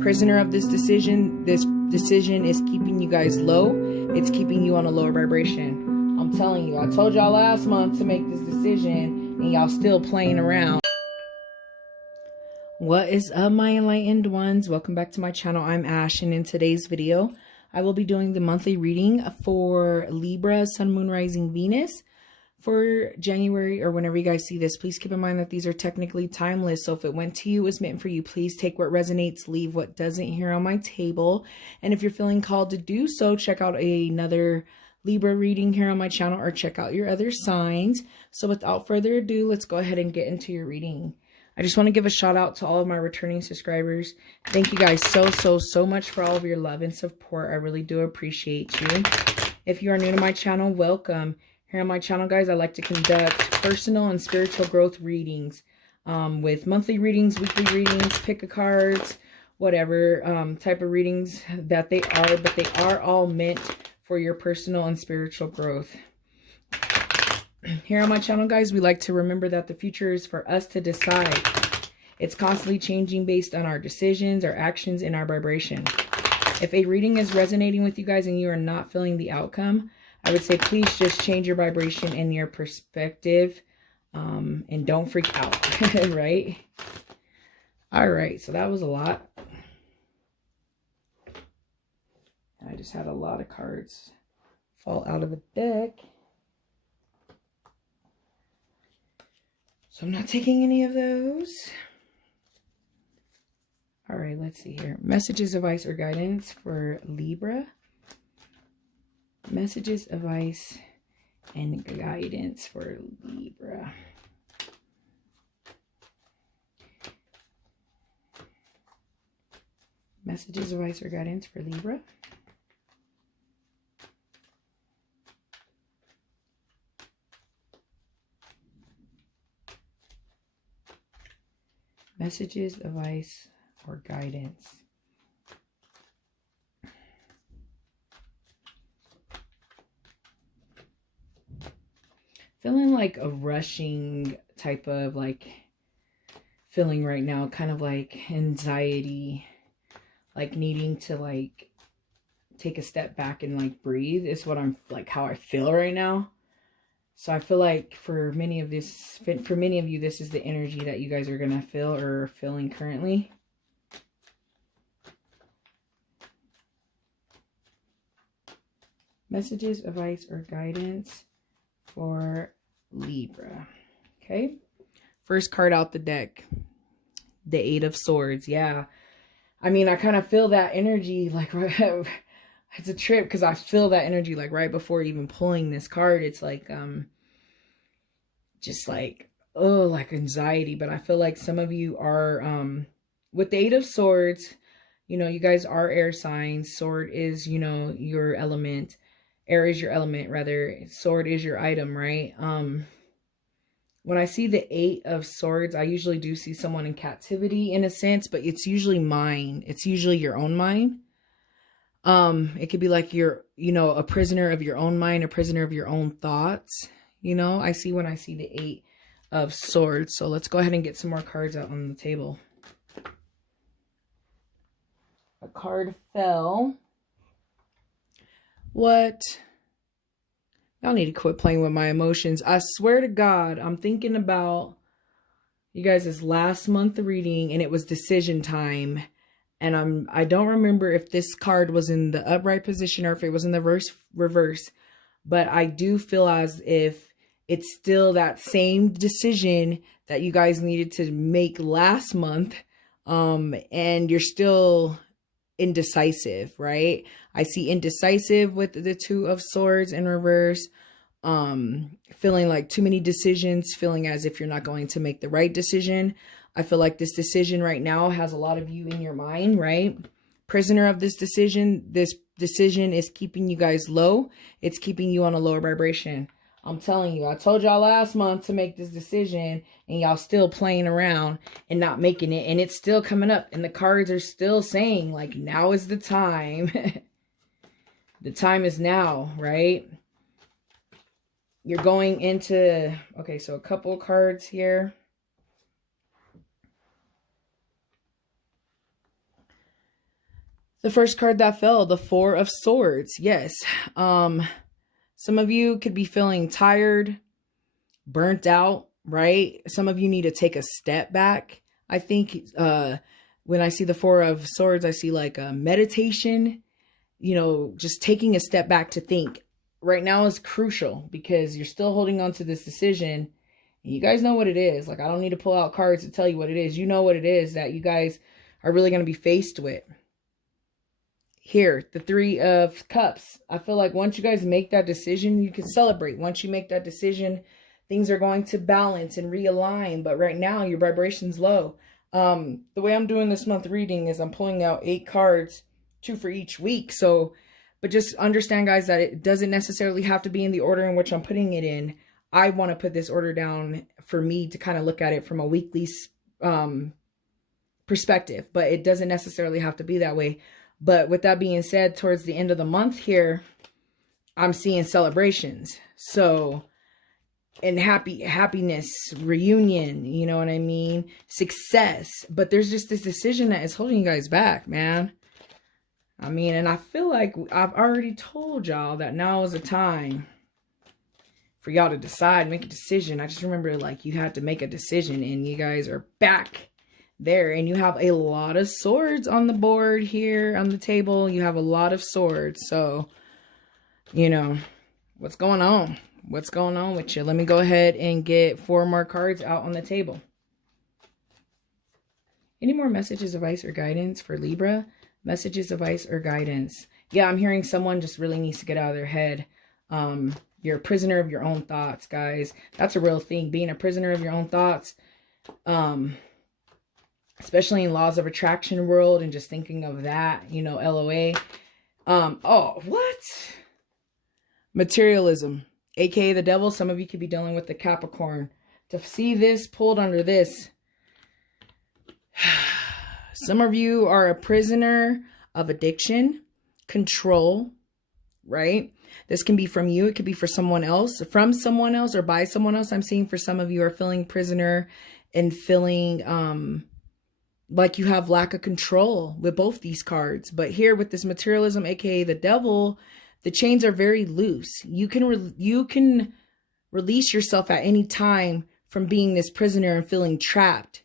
prisoner of this decision. This decision is keeping you guys low. It's keeping you on a lower vibration. I'm telling you, I told y'all last month to make this decision and y'all still playing around. What is up, my enlightened ones? Welcome back to my channel. I'm Ash, and in today's video I will be doing the monthly reading for Libra, Sun, Moon, Rising, Venus for January, or whenever you guys see this. Please keep in mind that these are technically timeless, so if it went to you, it's meant for you. Please take what resonates, leave what doesn't here on my table. And if you're feeling called to do so, check out another Libra reading here on my channel, or check out your other signs. So without further ado, let's go ahead and get into your reading. I just want to give a shout out to all of my returning subscribers. Thank you guys so much for all of your love and support. I really do appreciate you. If you are new to my channel, welcome. Here on my channel, guys, I like to conduct personal and spiritual growth readings with monthly readings, weekly readings, pick a cards, whatever type of readings that they are, but they are all meant for your personal and spiritual growth. Here on my channel, guys, we like to remember that the future is for us to decide. It's constantly changing based on our decisions, our actions, and our vibration. If a reading is resonating with you guys and you are not feeling the outcome, I would say please just change your vibration and your perspective, and don't freak out, right? All right, so that was a lot. I just had a lot of cards fall out of the deck. So I'm not taking any of those. All right, let's see here. Messages, advice, or guidance for Libra. Messages, advice, and guidance for Libra. Messages, advice, or guidance for Libra. Messages, advice, or guidance. Feeling like a rushing type of feeling right now, kind of like anxiety, like needing to take a step back and breathe is what I'm how I feel right now. So I feel like for many of you, this is the energy that you guys are going to feel or are feeling currently. Messages, advice, or guidance for Libra. Okay. First card out the deck. The Eight of Swords. Yeah. I mean, I kind of feel that energy it's a trip because I feel that energy right before even pulling this card. It's just anxiety. But I feel like some of you are with the Eight of Swords, you guys are air signs. Sword is, your element. Air is your element, rather. Sword is your item, right? When I see the Eight of Swords, I usually do see someone in captivity in a sense, but it's usually mind. It's usually your own mind. It could be like you're, a prisoner of your own mind, a prisoner of your own thoughts. I see when I see the Eight of Swords. So let's go ahead and get some more cards out on the table. A card fell. What? Y'all need to quit playing with my emotions. I swear to God, I'm thinking about you guys' last month reading, and it was decision time. And I don't remember if this card was in the upright position or if it was in the reverse. But I do feel as if it's still that same decision that you guys needed to make last month. And you're still indecisive, right? I see indecisive with the Two of Swords in reverse. Feeling like too many decisions, feeling as if you're not going to make the right decision. I feel like this decision right now has a lot of you in your mind, right? Prisoner of this decision. This decision is keeping you guys low. It's keeping you on a lower vibration. I'm telling you, I told y'all last month to make this decision and y'all still playing around and not making it. And it's still coming up and the cards are still saying now is the time. The time is now, right? You're going into, okay, so a couple cards here. The first card that fell, the Four of Swords. Yes. Some of you could be feeling tired, burnt out, right? Some of you need to take a step back. I think when I see the Four of Swords, I see like a meditation, you know, just taking a step back to think. Right now is crucial because you're still holding on to this decision. You guys know what it is. Like, I don't need to pull out cards to tell you what it is. You know what it is that you guys are really going to be faced with. Here, the Three of Cups. I feel like once you guys make that decision, you can celebrate. Once you make that decision, things are going to balance and realign. But right now, your vibration's low. The way I'm doing this month reading is I'm pulling out 8 cards, 2 for each week. So, but just understand, guys, that it doesn't necessarily have to be in the order in which I'm putting it in. I want to put this order down for me to kind of look at it from a weekly perspective. But it doesn't necessarily have to be that way. But with that being said, towards the end of the month here, I'm seeing celebrations. So, and happiness, reunion, you know what I mean? Success. But there's just this decision that is holding you guys back, man. I mean, and I feel like I've already told y'all that now is the time for y'all to decide, make a decision. I just remember, like, you had to make a decision and you guys are back there, and you have a lot of swords on the board here on the table. You have a lot of swords. So, you know, what's going on? What's going on with you? Let me go ahead and get 4 more cards out on the table. Any more messages, advice, or guidance for Libra? Messages, advice, or guidance. Yeah, I'm hearing someone just really needs to get out of their head. You're a prisoner of your own thoughts, guys. That's a real thing. Being a prisoner of your own thoughts. Especially in laws of attraction world and just thinking of that, you know, LOA. Oh, what? Materialism, aka the devil. Some of you could be dealing with the Capricorn. To see this pulled under this. Some of you are a prisoner of addiction, control, right? This can be from you. It could be for someone else, from someone else, or by someone else. I'm seeing for some of you are feeling prisoner and feeling like you have lack of control with both these cards. But here with this materialism, aka the devil, the chains are very loose. You can release yourself at any time from being this prisoner and feeling trapped.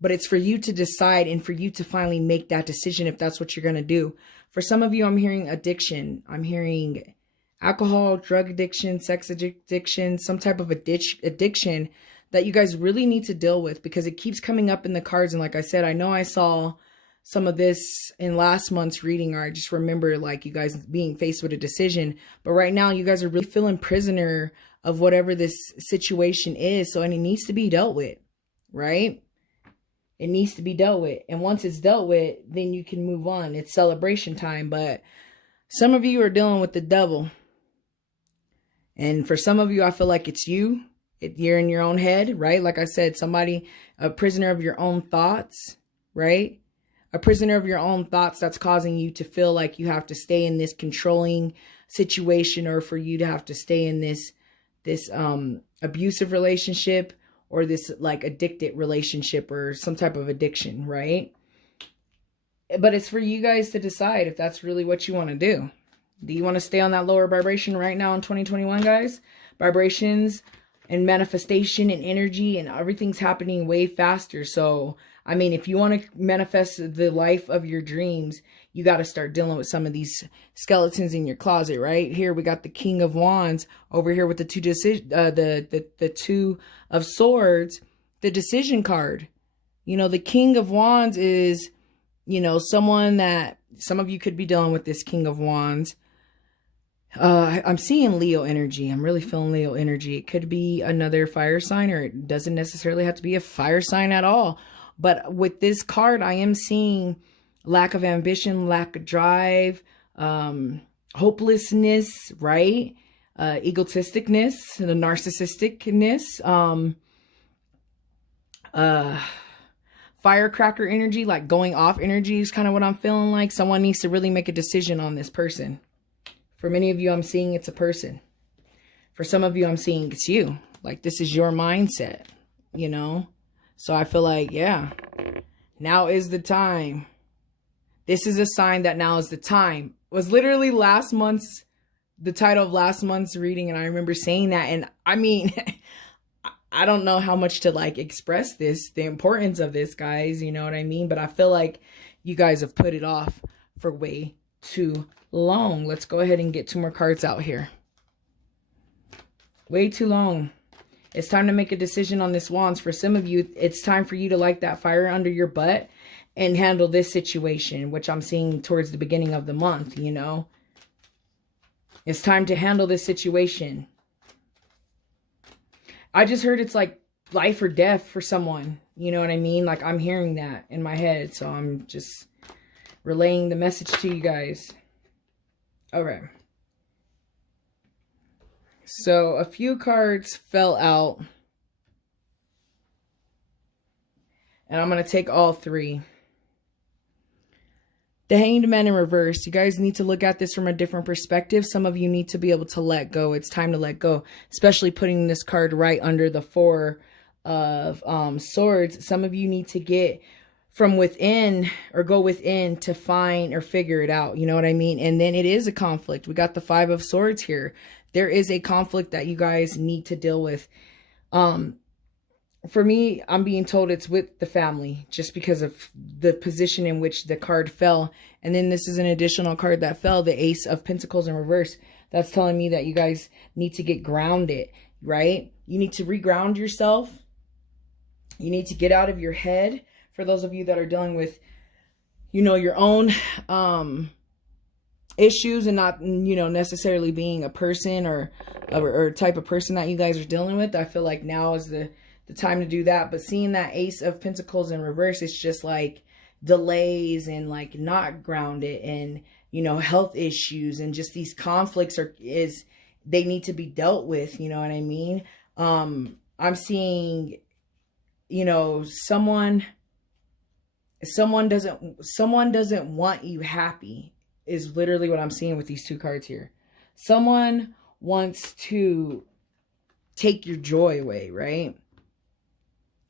But it's for you to decide and for you to finally make that decision if that's what you're going to do. For some of you, I'm hearing addiction. I'm hearing alcohol, drug addiction, sex addiction, some type of addiction that you guys really need to deal with, because it keeps coming up in the cards. And like I said, I know I saw some of this in last month's reading, or I just remember like you guys being faced with a decision. But right now you guys are really feeling prisoner of whatever this situation is. So, and it needs to be dealt with, right? It needs to be dealt with. And once it's dealt with, then you can move on. It's celebration time. But some of you are dealing with the devil. And for some of you, I feel like it's you. You're in your own head, right? Like I said, somebody, a prisoner of your own thoughts, right? A prisoner of your own thoughts that's causing you to feel like you have to stay in this controlling situation, or for you to have to stay in this abusive relationship, or this like addicted relationship, or some type of addiction, right? But it's for you guys to decide if that's really what you want to do. Do you want to stay on that lower vibration right now in 2021, guys? Vibrations and manifestation and energy and everything's happening way faster. So, I mean, if you want to manifest the life of your dreams, you got to start dealing with some of these skeletons in your closet, right? Here we got the King of Wands over here with the the Two of Swords, the decision card. You know, the King of Wands is, you know, someone that some of you could be dealing with this King of Wands. I'm seeing Leo energy. I'm really feeling Leo energy. It could be another fire sign, or it doesn't necessarily have to be a fire sign at all. But with this card, I am seeing lack of ambition, lack of drive, hopelessness, right? Egotisticness, the narcissisticness, firecracker energy, like going off energy is kind of what I'm feeling like. Someone needs to really make a decision on this person. For many of you, I'm seeing it's a person. For some of you, I'm seeing it's you. Like, this is your mindset, you know? So I feel like, yeah, now is the time This is a sign that now is the time. It was literally the title of last month's reading, and I remember saying that. And I mean, I don't know how much to like express this, the importance of this, guys, you know what I mean? But I feel like you guys have put it off for way too long. Let's go ahead and get 2 more cards out here. Way too long. It's time to make a decision on this, Wands. For some of you, it's time for you to light that fire under your butt and handle this situation, which I'm seeing towards the beginning of the month, you know. It's time to handle this situation. I just heard it's like life or death for someone. You know what I mean? Like, I'm hearing that in my head. So I'm just relaying the message to you guys. Okay. So a few cards fell out. And I'm going to take all 3. The Hanged Man in reverse. You guys need to look at this from a different perspective. Some of you need to be able to let go. It's time to let go. Especially putting this card right under the 4 of Swords. Some of you need to get from within or go within to find or figure it out. You know what I mean? And then it is a conflict. We got the 5 of Swords here. There is a conflict that you guys need to deal with. For me, I'm being told it's with the family just because of the position in which the card fell. And then this is an additional card that fell, the Ace of Pentacles in reverse. That's telling me that you guys need to get grounded, right? You need to reground yourself. You need to get out of your head. For those of you that are dealing with, you know, your own issues and not, you know, necessarily being a person or type of person that you guys are dealing with, I feel like now is the time to do that. But seeing that Ace of Pentacles in reverse, it's just like delays and like not grounded and, you know, health issues and just these conflicts they need to be dealt with. You know what I mean? I'm seeing, you know, someone doesn't want you happy is literally what I'm seeing with these 2 cards here. Someone wants to take your joy away, right?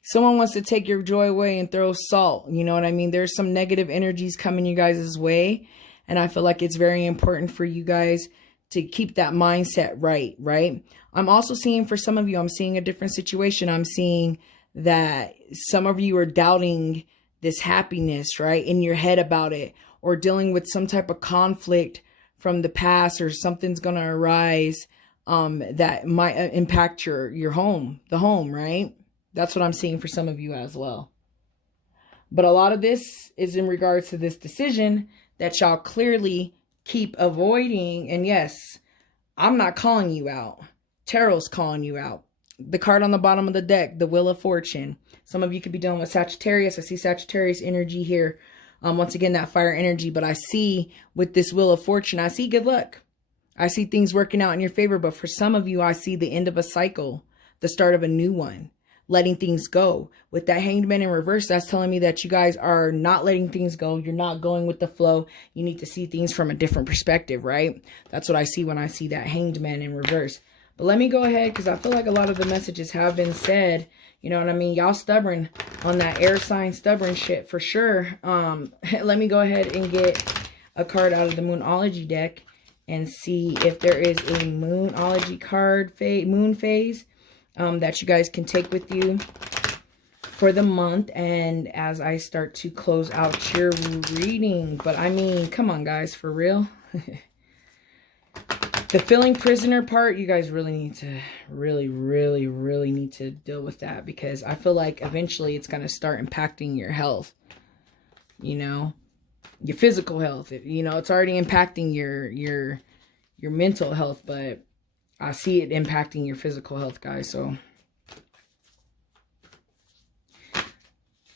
Someone wants to take your joy away and throw salt. You know what I mean? There's some negative energies coming you guys' way. And I feel like it's very important for you guys to keep that mindset right, right? I'm also seeing for some of you, I'm seeing a different situation. I'm seeing that some of you are doubting this happiness, right? In your head about it, or dealing with some type of conflict from the past, or something's going to arise that might impact your home, the home, right? That's what I'm seeing for some of you as well. But a lot of this is in regards to this decision that y'all clearly keep avoiding. And yes, I'm not calling you out. Tarot's calling you out. The card on the bottom of the deck, the Wheel of Fortune. Some of you could be dealing with Sagittarius. I see Sagittarius energy here. Once again, that fire energy. But I see with this Wheel of Fortune, I see good luck. I see things working out in your favor. But for some of you, I see the end of a cycle, the start of a new one. Letting things go. With that Hanged Man in reverse, that's telling me that you guys are not letting things go. You're not going with the flow. You need to see things from a different perspective, right? That's what I see when I see that Hanged Man in reverse. But let me go ahead, because I feel like a lot of the messages have been said. You know what I mean? Y'all stubborn on that air sign stubborn shit for sure. Let me go ahead and get a card out of the Moonology deck and see if there is a Moonology card, moon phase, that you guys can take with you for the month. And as I start to close out your reading, but I mean, come on guys, for real. The feeling prisoner part, you guys really need to really need to deal with that, because I feel like eventually it's going to start impacting your health, you know, your physical health. You know, it's already impacting your mental health, but I see it impacting your physical health, guys. So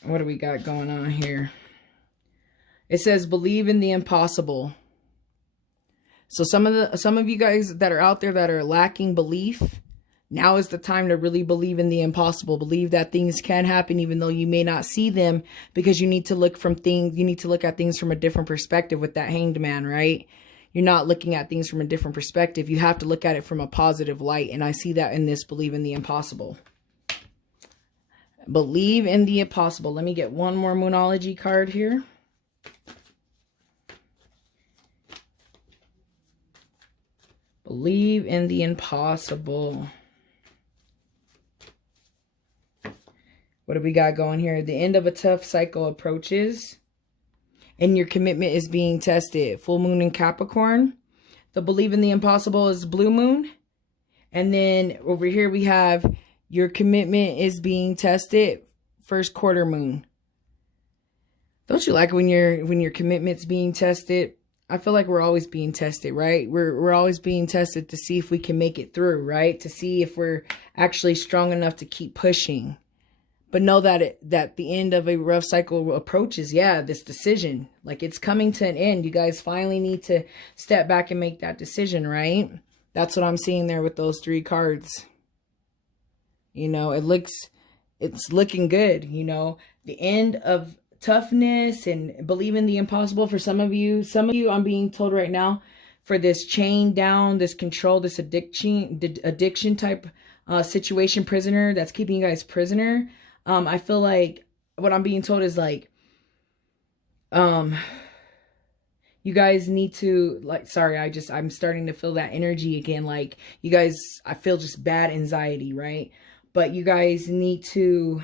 what do we got going on here? It says, believe in the impossible. So some of you guys that are out there that are lacking belief, now is the time to really believe in the impossible. Believe that things can happen even though you may not see them, because you need to look at things from a different perspective with that Hanged Man, right? You're not looking at things from a different perspective. You have to look at it from a positive light. And I see that in this believe in the impossible. Believe in the impossible. Let me get one more Moonology card here. Believe in the impossible. What do we got going here? The end of a tough cycle approaches, and your commitment is being tested. Full moon in Capricorn. The believe in the impossible is blue moon. And then over here we have your commitment is being tested. First quarter moon. Don't you like when your commitment's being tested? I feel like we're always being tested, right? We're always being tested to see if we can make it through, right? To see if we're actually strong enough to keep pushing. But know that that the end of a rough cycle approaches. Yeah, this decision, like it's coming to an end. You guys finally need to step back and make that decision, right? That's what I'm seeing there with those 3 cards. You know, it's looking good, you know. The end of toughness and believe in the impossible for some of you. Some of you, I'm being told right now, for this chain down, this control, this addiction type situation, prisoner that's keeping you guys prisoner. I feel like what I'm being told is like, you guys need to, like, sorry, I'm starting to feel that energy again. Like you guys, I feel just bad anxiety, right? But you guys need to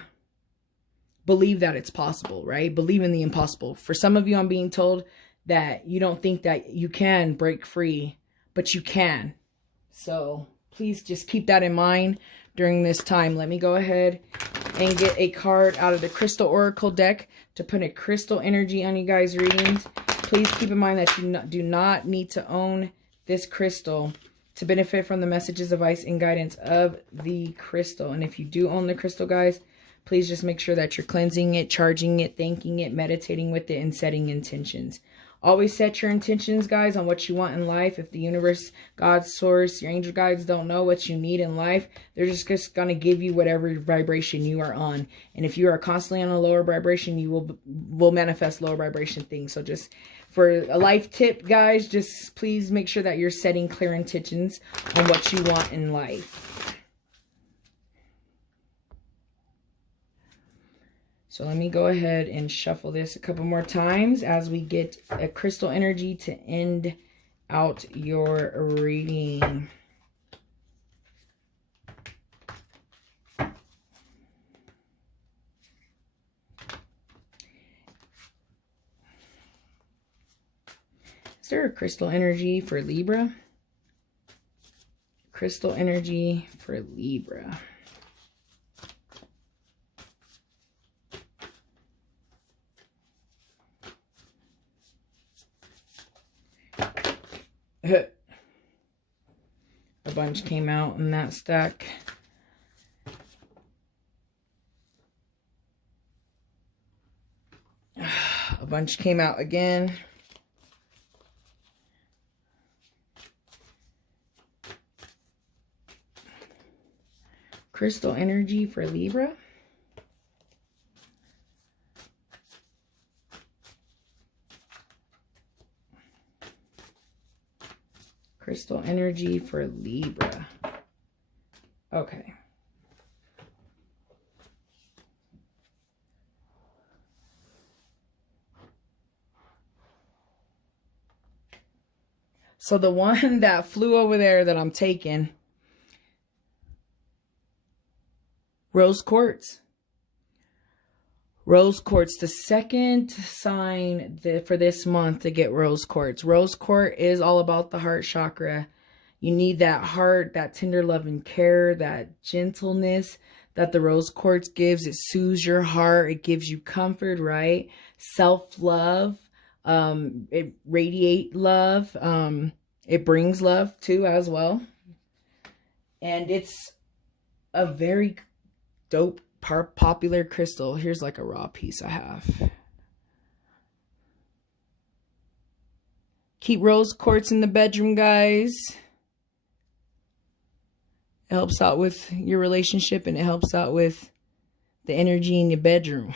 believe that it's possible, right? Believe in the impossible. For some of you, I'm being told that you don't think that you can break free, but you can. So please just keep that in mind during this time. Let me go ahead and get a card out of the Crystal Oracle deck to put a crystal energy on you guys' readings. Please keep in mind that you do not need to own this crystal to benefit from the messages, advice, and guidance of the crystal. And if you do own the crystal, guys, please just make sure that you're cleansing it, charging it, thanking it, meditating with it, and setting intentions. Always set your intentions, guys, on what you want in life. If the universe, God, source, your angel guides don't know what you need in life, they're just going to give you whatever vibration you are on. And if you are constantly on a lower vibration, you will manifest lower vibration things. So just for a life tip, guys, just please make sure that you're setting clear intentions on what you want in life. So let me go ahead and shuffle this a couple more times as we get a crystal energy to end out your reading. Is there a crystal energy for Libra? Crystal energy for Libra. A bunch came out in that stack. A bunch came out again. Crystal energy for Libra. Crystal energy for Libra. Okay. So the one that flew over there that I'm taking, Rose Quartz. Rose Quartz, the second sign for this month to get Rose Quartz. Rose Quartz is all about the heart chakra. You need that heart, that tender love and care, that gentleness that the Rose Quartz gives. It soothes your heart. It gives you comfort, right? Self-love. It radiates love. It brings love too as well. And it's a very dope popular crystal. Here's like a raw piece I have. Keep Rose Quartz in the bedroom, guys. It helps out with your relationship and it helps out with the energy in your bedroom.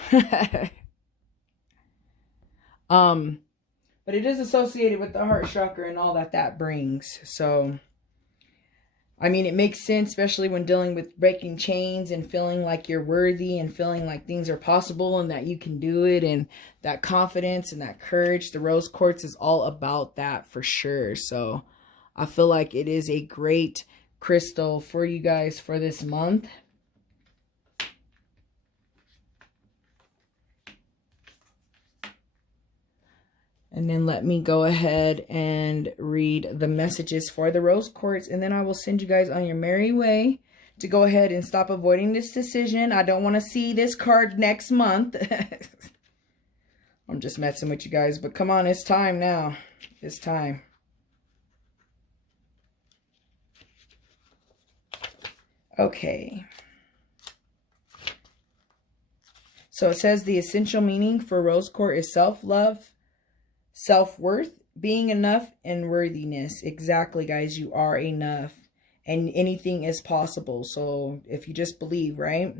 But it is associated with the heart chakra and all that brings. So I mean, it makes sense, especially when dealing with breaking chains and feeling like you're worthy and feeling like things are possible and that you can do it, and that confidence and that courage. The Rose Quartz is all about that for sure. So I feel like it is a great crystal for you guys for this month. And then let me go ahead and read the messages for the rose quartz. And then I will send you guys on your merry way to go ahead and stop avoiding this decision. I don't want to see this card next month. I'm just messing with you guys. But come on, it's time now. It's time. Okay. So it says the essential meaning for rose quartz is self-love, self-worth, being enough, and worthiness. Exactly, guys. You are enough. And anything is possible. So if you just believe, right?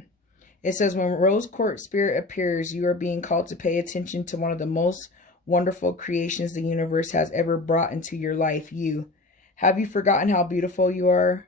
It says when rose quartz spirit appears, you are being called to pay attention to one of the most wonderful creations the universe has ever brought into your life. You. Have you forgotten how beautiful you are?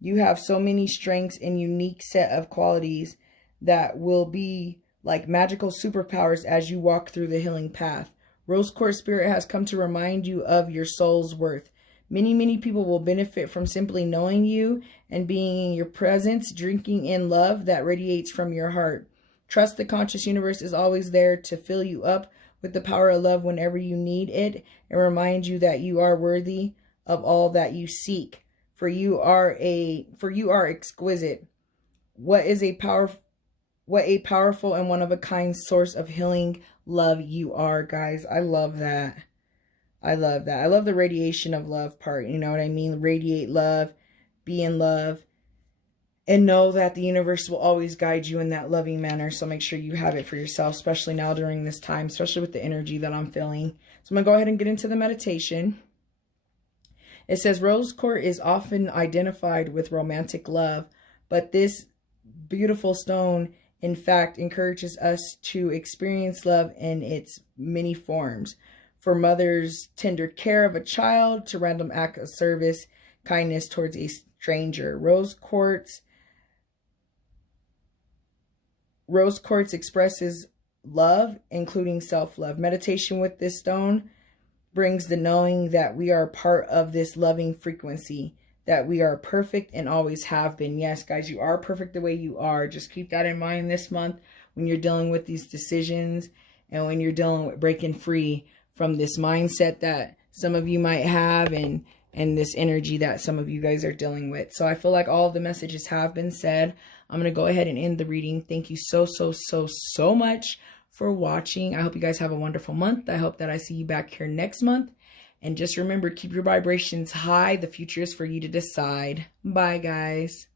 You have so many strengths and unique set of qualities that will be like magical superpowers as you walk through the healing path. Rose quartz spirit has come to remind you of your soul's worth. Many people will benefit from simply knowing you and being in your presence, drinking in love that radiates from your heart. Trust the conscious universe is always there to fill you up with the power of love whenever you need it and remind you that you are worthy of all that you seek. For you are exquisite. What a powerful and one of a kind source of healing love you are, guys. I love that. I love that. I love the radiation of love part. You know what I mean? Radiate love, be in love, and know that the universe will always guide you in that loving manner. So make sure you have it for yourself, especially now during this time, especially with the energy that I'm feeling. So I'm going to go ahead and get into the meditation. It says rose quartz is often identified with romantic love, but this beautiful stone, in fact, encourages us to experience love in its many forms. For mother's tender care of a child to random act of service, kindness towards a stranger. Rose quartz expresses love, including self-love. Meditation with this stone brings the knowing that we are part of this loving frequency, that we are perfect and always have been. Yes, guys, you are perfect the way you are. Just keep that in mind this month when you're dealing with these decisions and when you're dealing with breaking free from this mindset that some of you might have and this energy that some of you guys are dealing with. So I feel like all of the messages have been said. I'm going to go ahead and end the reading. Thank you so much for watching. I hope you guys have a wonderful month. I hope that I see you back here next month. And just remember, keep your vibrations high. The future is for you to decide. Bye, guys.